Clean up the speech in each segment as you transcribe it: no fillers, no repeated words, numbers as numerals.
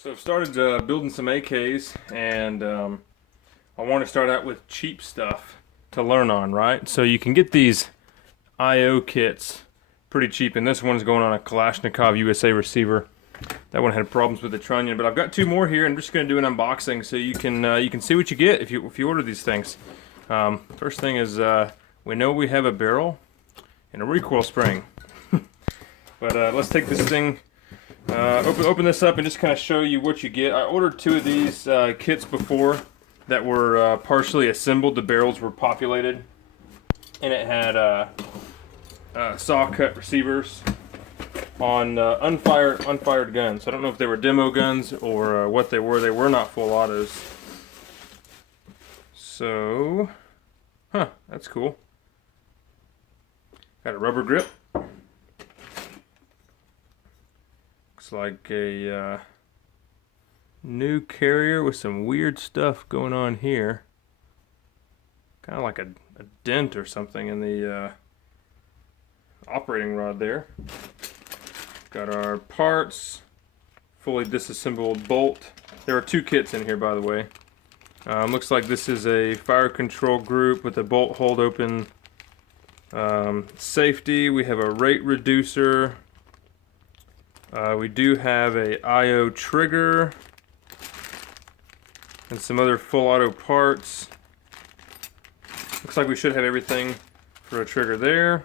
So I've started building some AKs, and I want to start out with cheap stuff to learn on, right? So you can get these IO kits pretty cheap, and this one's going on a Kalashnikov USA receiver. That one had problems with the trunnion, but I've got two more here. I'm just going to do an unboxing so you can see what you get if you order these things. First thing is we know we have a barrel and a recoil spring, but let's take this thing. Open this up and just kind of show you what you get. I ordered two of these kits before that were partially assembled. The barrels were populated, and it had saw cut receivers on unfired guns. I don't know if they were demo guns or what they were. They were not full autos. So, that's cool. Got a rubber grip. Looks like a new carrier with some weird stuff going on here. Kind of like a dent or something in the operating rod there. Got our parts, fully disassembled bolt. There are two kits in here, by the way. Looks like this is a fire control group with a bolt hold open safety. We have a rate reducer. We do have a IO trigger and some other full auto parts. Looks like we should have everything for a trigger there.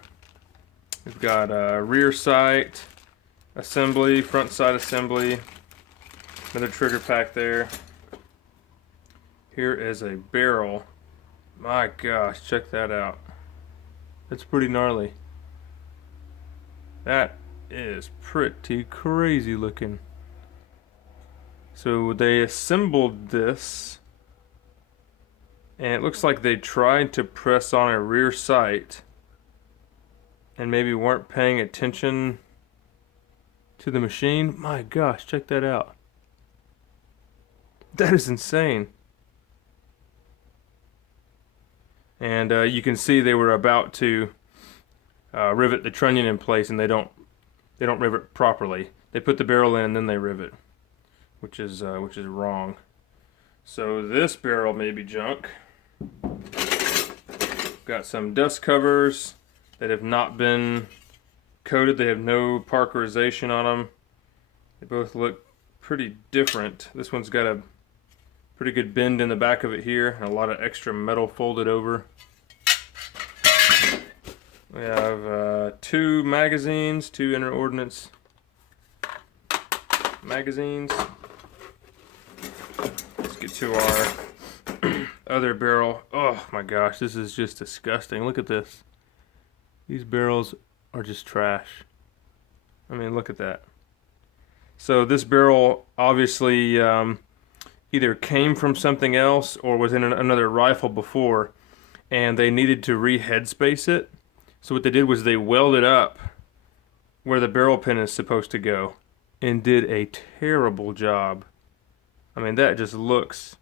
We've got a rear sight assembly, front sight assembly, another trigger pack there. Here is a barrel. My gosh, check that out. That's pretty gnarly. That is pretty crazy looking. So they assembled this, and it looks like they tried to press on a rear sight and maybe weren't paying attention to the machine. My gosh, check that out. That is insane. And you can see they were about to rivet the trunnion in place, and they don't rivet properly. They put the barrel in and then they rivet, which is wrong. So this barrel may be junk. Got some dust covers that have not been coated. They have no parkerization on them. They both look pretty different. This one's got a pretty good bend in the back of it here, and a lot of extra metal folded over. We have two magazines, two inner ordnance magazines. Let's get to our other barrel. Oh my gosh, this is just disgusting. Look at this. These barrels are just trash. I mean, look at that. So this barrel obviously either came from something else or was in another rifle before, and they needed to re-headspace it. So what they did was they welded up where the barrel pin is supposed to go and did a terrible job. I mean, that just looks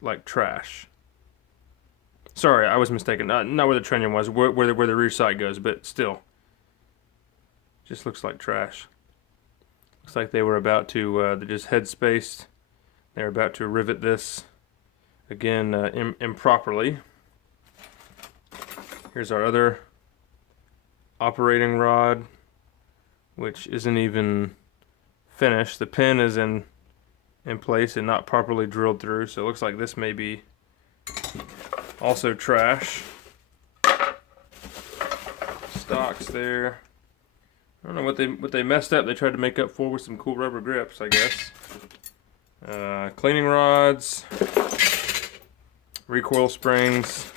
like trash. Sorry, I was mistaken. Not where the trunnion was, where the rear sight goes, but still. Just looks like trash. Looks like they were about to, they just headspaced. They were about to rivet this again improperly. Here's our other operating rod, which isn't even finished. The pin is in place and not properly drilled through, so it looks like this may be also trash. Stocks there. I don't know what they messed up. They tried to make up for with some cool rubber grips, I guess. Cleaning rods, recoil springs.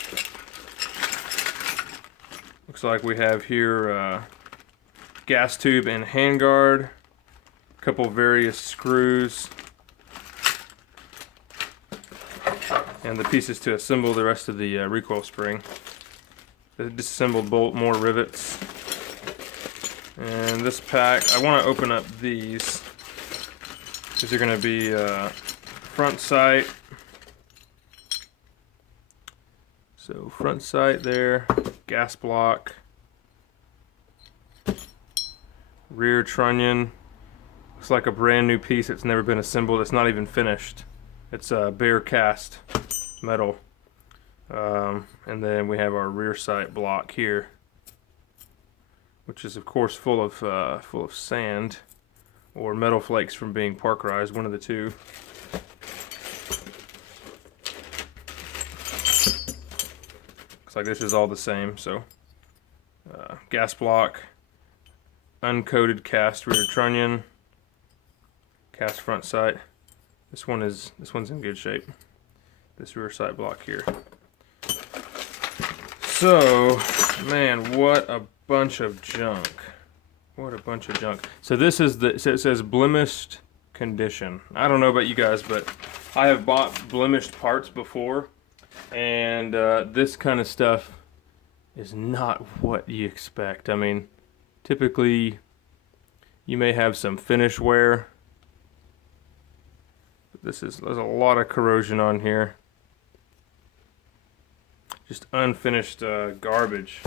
Looks like we have here gas tube and handguard, a couple various screws, and the pieces to assemble the rest of the recoil spring. The disassembled bolt, more rivets. And this pack, I want to open up these because they're going to be front sight. So front sight there, gas block, rear trunnion. Looks like a brand new piece that's never been assembled. It's not even finished. It's a bare cast metal. And then we have our rear sight block here, which is of course full of sand or metal flakes from being parkerized, one of the two. Looks like this is all the same. So gas block, uncoated cast rear trunnion, cast front sight. This one's in good shape. This rear sight block here. So, man, what a bunch of junk. What a bunch of junk. So this is it says blemished condition. I don't know about you guys, but I have bought blemished parts before, and this kind of stuff is not what you expect. I mean, typically you may have some finish wear. There's a lot of corrosion on here. Just unfinished garbage.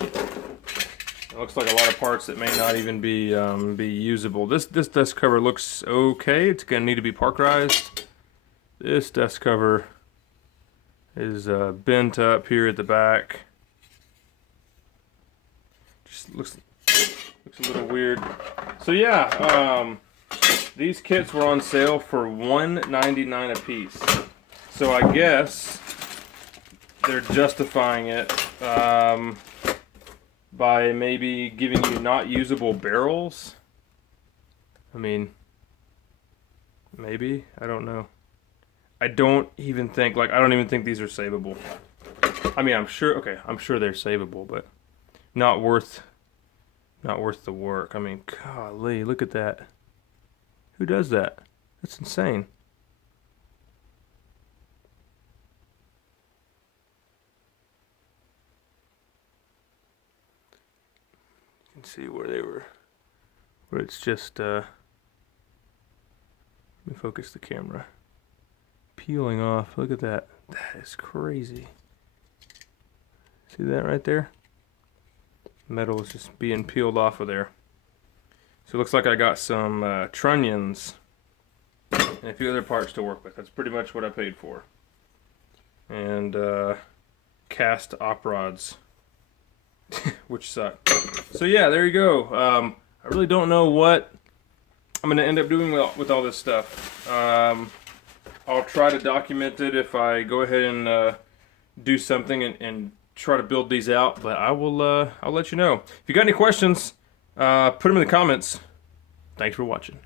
It looks like a lot of parts that may not even be usable. This dust cover looks okay. It's gonna need to be parkerized. This dust cover is bent up here at the back. Just looks a little weird. So yeah, these kits were on sale for $1.99 a piece. So I guess they're justifying it by maybe giving you not usable barrels. I mean, maybe, I don't know. I don't even think these are savable. I mean, I'm sure they're savable, but not worth the work. I mean, golly, look at that. Who does that? That's insane. You can see where it's just, let me focus the camera. Peeling off, look at that. That is crazy. See that right there? Metal is just being peeled off of there. So it looks like I got some trunnions and a few other parts to work with. That's pretty much what I paid for. And cast op rods, which suck. So yeah, there you go. I really don't know what I'm going to end up doing with all this stuff. I'll try to document it if I go ahead and do something and try to build these out, but I'll let you know. If you got any questions, put them in the comments. Thanks for watching.